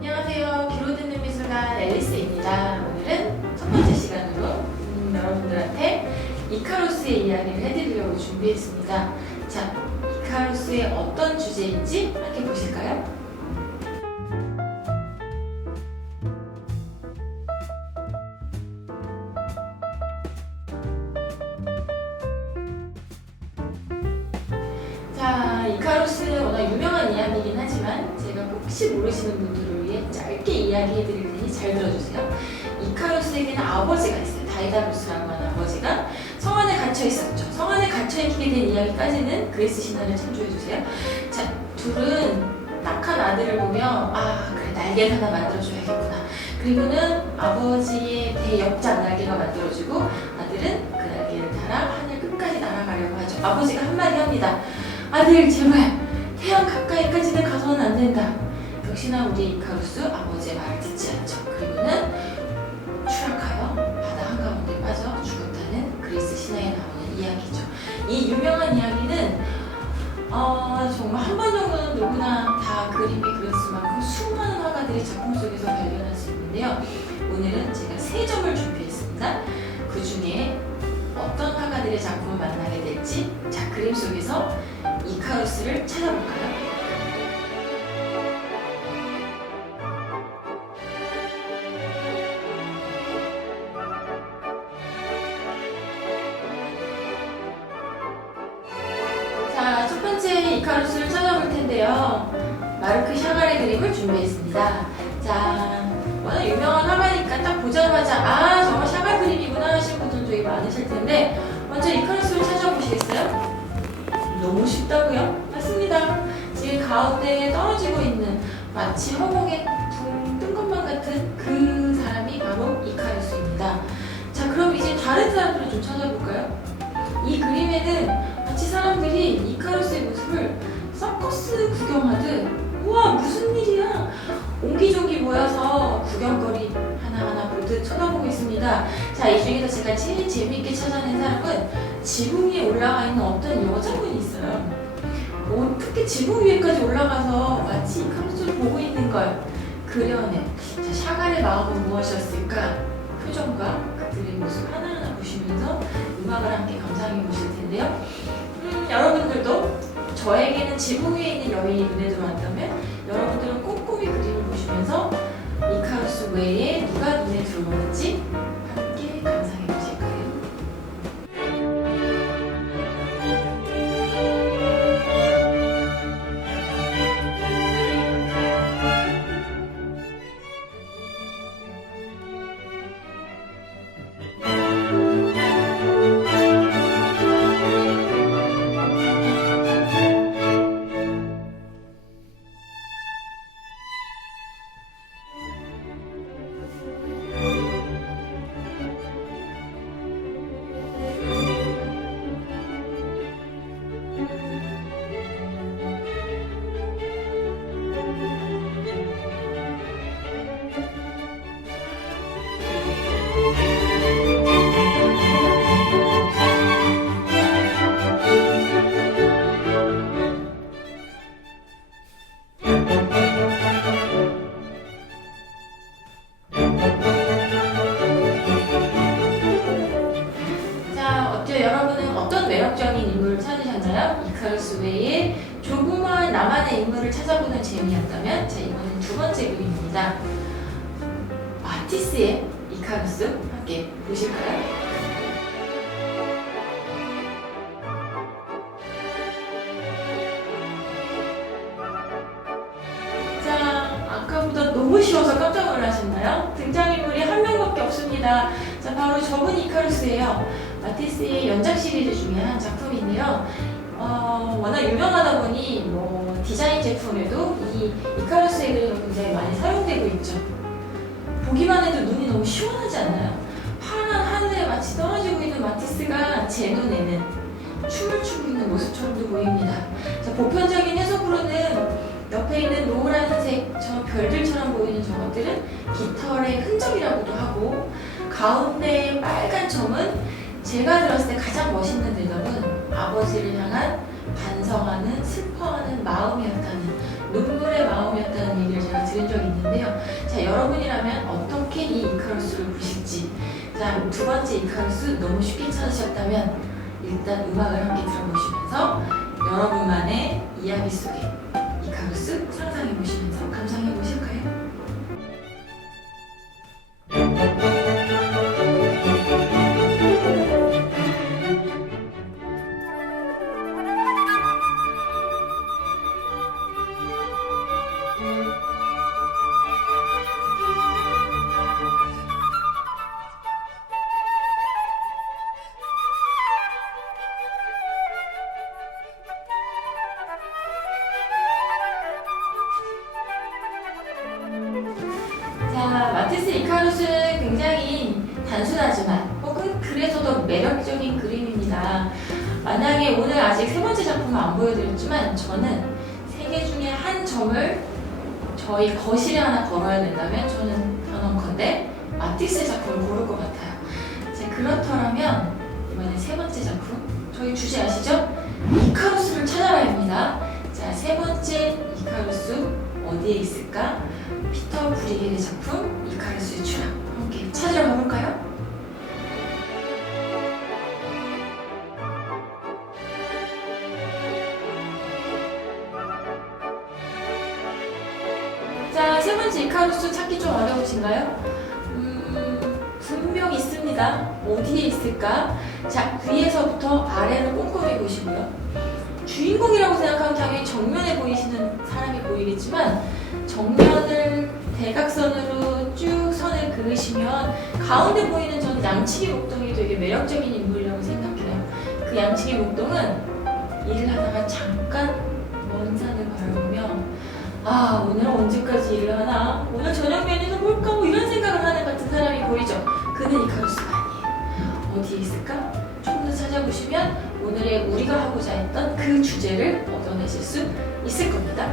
안녕하세요. 귀로 듣는 미술관 앨리스입니다. 오늘은 첫 번째 시간으로 음, 여러분들한테 이카루스의 이야기를 해드리려고 준비했습니다. 자, 이카루스의 어떤 주제인지 함께 보실까요? 혹시 모르시는 분들을 위해 짧게 이야기해 드릴 테니 잘 들어주세요. 이카루스에게는 아버지가 있어요. 다이다루스라고 하는 아버지가 성 안에 갇혀 있었죠. 성 안에 갇혀 있게 된 이야기까지는 그리스 신화를 참조해 주세요. 자, 둘은 낙한 아들을 보며 아 그래 날개를 하나 만들어줘야겠구나. 그리고는 아버지의 대역장 날개가 만들어지고 아들은 그 날개를 달아 하늘 끝까지 날아가려고 하죠. 아버지가 한마디 합니다. 아들 제발 역시나 우리 이카루스 아버지의 말을 듣지 않죠. 그리고는 추락하여 바다 한가운데 빠져 죽었다는 그리스 신화에 나오는 이야기죠. 이 유명한 이야기는 어, 정말 한 번 정도는 누구나 다 그림에 그렸을 만큼 수많은 화가들의 작품 속에서 발견할 수 있는데요. 오늘은 제가 세 점을 준비했습니다. 그 중에 어떤 화가들의 작품을 만나게 될지 자 그림 속에서 이카루스를 찾아볼까요? 준비했습니다. 자, 워낙 유명한 화가니까 딱 보자마자 아, 정말 샤갈 그림이구나 하신 분들 되게 많으실 텐데 먼저 이카루스를 찾아보시겠어요? 너무 쉽다고요? 맞습니다. 지금 가운데에 떨어지고 있는 마치 허공에 둥뜬 것만 같은 그 사람이 바로 이카루스입니다. 자, 그럼 이제 다른 사람들을 좀 찾아볼까요? 이 그림에는 마치 사람들이 이카루스의 모습을 서커스 구경하듯 우와 무슨 일이야 옹기종기 모여서 구경거리 하나하나 보듯 쳐다보고 있습니다. 자, 이 중에서 제가 제일 재미있게 찾아낸 사람은 지붕 위에 올라가 있는 어떤 여자분이 있어요. 어, 특히 지붕 위에까지 올라가서 마치 이카루스를 보고 있는 걸 그려낸 자, 샤갈의 마음은 무엇이었을까? 표정과 그들의 모습 하나하나 보시면서 음악을 함께 감상해 보실 텐데요. 음, 여러분들도 저에게는 지붕 위에 있는 여인이 눈에 들어왔다면 여러분들은 꼼꼼히 그림을 보시면서 이카루스 외에 누가 눈에 들어오는지 인물을 찾아보는 재미였다면 자, 이번엔 두 번째 그림입니다. 마티스의 이카루스 함께 보실까요? 너무 쉬워서 깜짝 놀라셨나요? 등장인물이 한 명밖에 없습니다. 자, 바로 저분 이카루스예요. 마티스의 연작 시리즈 중에 한 작품인데요. 어, 워낙 유명하다 보니 뭐 디자인 제품에도 이 이카루스의 그림이 굉장히 많이 사용되고 있죠. 보기만 해도 눈이 너무 시원하지 않나요? 파란 하늘에 마치 떨어지고 있는 마티스가 제 눈에는 춤을 추고 있는 모습처럼도 보입니다. 자, 보편적인 해석으로는 옆에 있는 노란색 저 별들처럼 보이는 저것들은 깃털의 흔적이라고도 하고 가운데 빨간 점은 제가 들었을 때 가장 멋있는 대답은 아버지를 향한 반성하는 슬퍼하는 마음이었다는 눈물의 마음이었다는 얘기를 제가 들은 적이 있는데요. 자 여러분이라면 어떻게 이 이카루스를 보실지 자두 번째 이카루스 너무 쉽게 찾으셨다면 일단 음악을 함께 들어보시면서 여러분만의 이야기 속에 이카루스 상상해 보시면서 감상해 보실까요? 매력적인 그림입니다. 만약에 오늘 아직 세 번째 작품을 안 보여드렸지만 저는 세 개 중에 한 점을 저희 거실에 하나 걸어야 된다면 저는 단언컨대 마티스의 작품을 고를 것 같아요. 자, 그렇더라면 이번에 세 번째 작품 저희 주제 아시죠? 이카루스를 찾아가야 합니다. 자, 세 번째 이카루스 어디에 있을까? 피터 브리겔의 작품 이카루스의 추락 함께 찾으러 가볼까요? 이카루스 찾기 좀 어려우신가요? 음, 분명 있습니다. 어디에 있을까? 자, 위에서부터 아래를 꼼꼼히 보시고요. 주인공이라고 생각하면 당연히 정면에 보이시는 사람이 보이겠지만 정면을 대각선으로 쭉 선을 그으시면 가운데 보이는 저는 양치기 목동이 되게 매력적인 인물이라고 생각해요. 그 양치기 목동은 일을 하다가 잠깐 먼 산을 바라보며 아 오늘은 언제까지 일을 하나 오늘 저녁 메뉴는 뭘까 뭐 이런 생각을 하는 같은 사람이 보이죠. 그는 이카루스가 아니에요. 어디에 있을까? 조금 더 찾아보시면 오늘의 우리가 하고자 했던 그 주제를 얻어내실 수 있을 겁니다.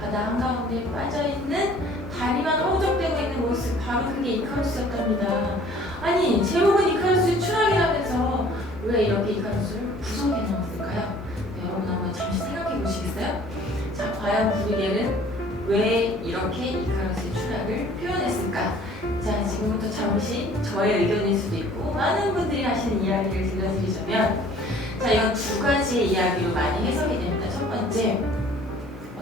바다 한가운데 빠져있는 다리만 허우적대고 있는 모습 바로 그게 이카루스였답니다. 아니, 제목은 이카루스의 추락이라면서 왜 이렇게 이카루스를 구석에 넣었을까요? 네, 여러분 한번 잠시 생각해 보시겠어요? 자, 과연 브리겔은 왜 이렇게 이카루스의 추락을 표현했을까? 자, 지금부터 잠시 저의 의견일 수도 있고 많은 분들이 하시는 이야기를 들려드리자면 자, 이건 두 가지의 이야기로 많이 해석이 됩니다. 첫 번째,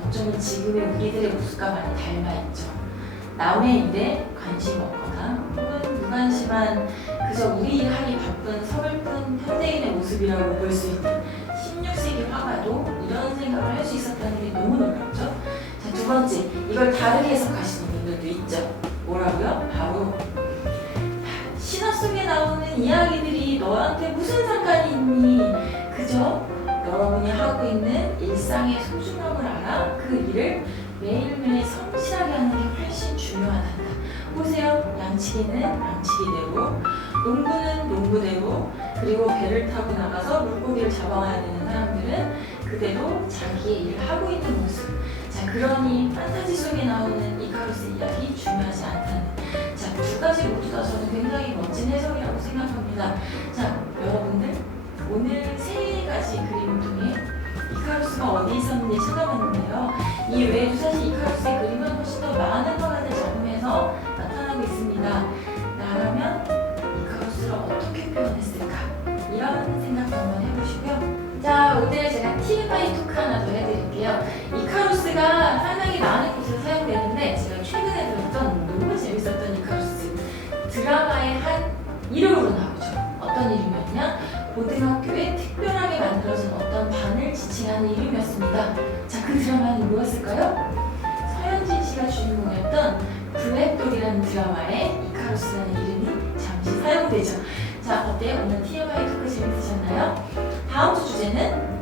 어쩌면 지금의 우리들의 모습과 많이 닮아있죠. 남의 일에 관심 없거나 혹은 무관심한 그저 우리 일하기 바쁜 서글픈 현대인의 모습이라고 볼 수 있는 16세기 화가도 이런 생각을 할 수 있었다는 게 너무 놀랍죠? 자, 두 번째, 이걸 다르게 해석하시는 분들도 있죠. 뭐라고요? 바로 신화 속에 나오는 이야기들이 너한테 무슨 상관이 있니? 그저 여러분이 하고 있는 일상의 소중함을 알아 그 일을 매일매일 성실하게 하는 게 훨씬 중요하단다. 보세요. 양치기는 양치기대로, 농구는 농구대로, 그리고 배를 타고 나가서 물고기를 잡아와야 되는 사람들은 그대로 자기의 일을 하고 있는 모습. 자, 그러니 판타지 속에 나오는 이카루스 이야기 중요하지 않다는. 자, 두 가지 모두 다 저는 굉장히 멋진 해석이라고 생각합니다. 자, 여러분들 오늘 세 가지 그림을 통해 이카루스가 어디 있었는지 찾아봤는데요. 이 외에도 사실 이카루스의 그림은 훨씬 더 많은 화가들 작품에서 나타나고 있습니다. 나라면 이카루스를 어떻게 표현했을까? 이런 생각도 한번 해보시고요. 자, 오늘 제가 TMI 토크 하나 더 해드릴게요. 이카루스가 상당히 많은 곳에서 사용되는데 제가 최근에 들었던 너무 재밌었던 이카루스 드라마의 한 이름으로 나오죠. 어떤 이름이었냐? 고등학교에 특별하게 만들어진 어떤 반을 지칭하는 이름이었습니다. 자, 그 드라마는 무엇일까요? 서현진 씨가 주인공이었던 블랙돌이라는 드라마에 이카루스라는 이름이 잠시 사용되죠. 자, 어때요? 오늘 TMI 토크 재밌으셨나요? 다음 주 주제는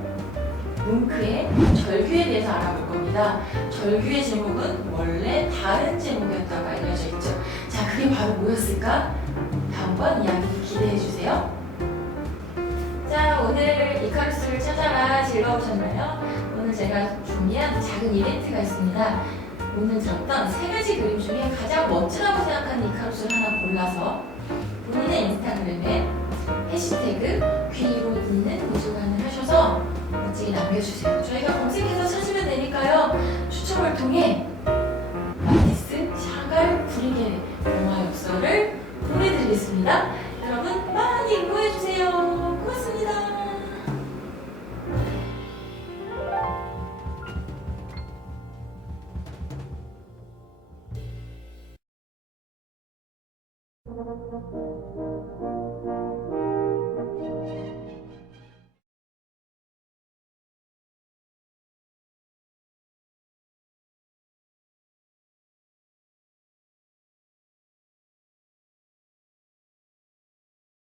뭉크의 절규에 대해서 알아볼 겁니다. 절규의 제목은 원래 다른 제목이었다고 알려져 있죠. 자, 그게 바로 뭐였을까? 다음번 이야기 기대해 주세요. 자, 오늘 이카루스를 찾아라 즐거우셨나요? 오늘 제가 준비한 작은 이벤트가 있습니다. 오늘 들었던 세 가지 그림 중에 가장 멋지다고 생각하는 이카루스를 하나 골라서 본인의 인스타그램에 해시태그 귀로 있는 미술관을 하셔서 멋지게 남겨주세요. 저희가 검색해서 찾으면 되니까요. 추첨을 통해 마티스 샤갈 브리게 영화 엽서를 보내드리겠습니다.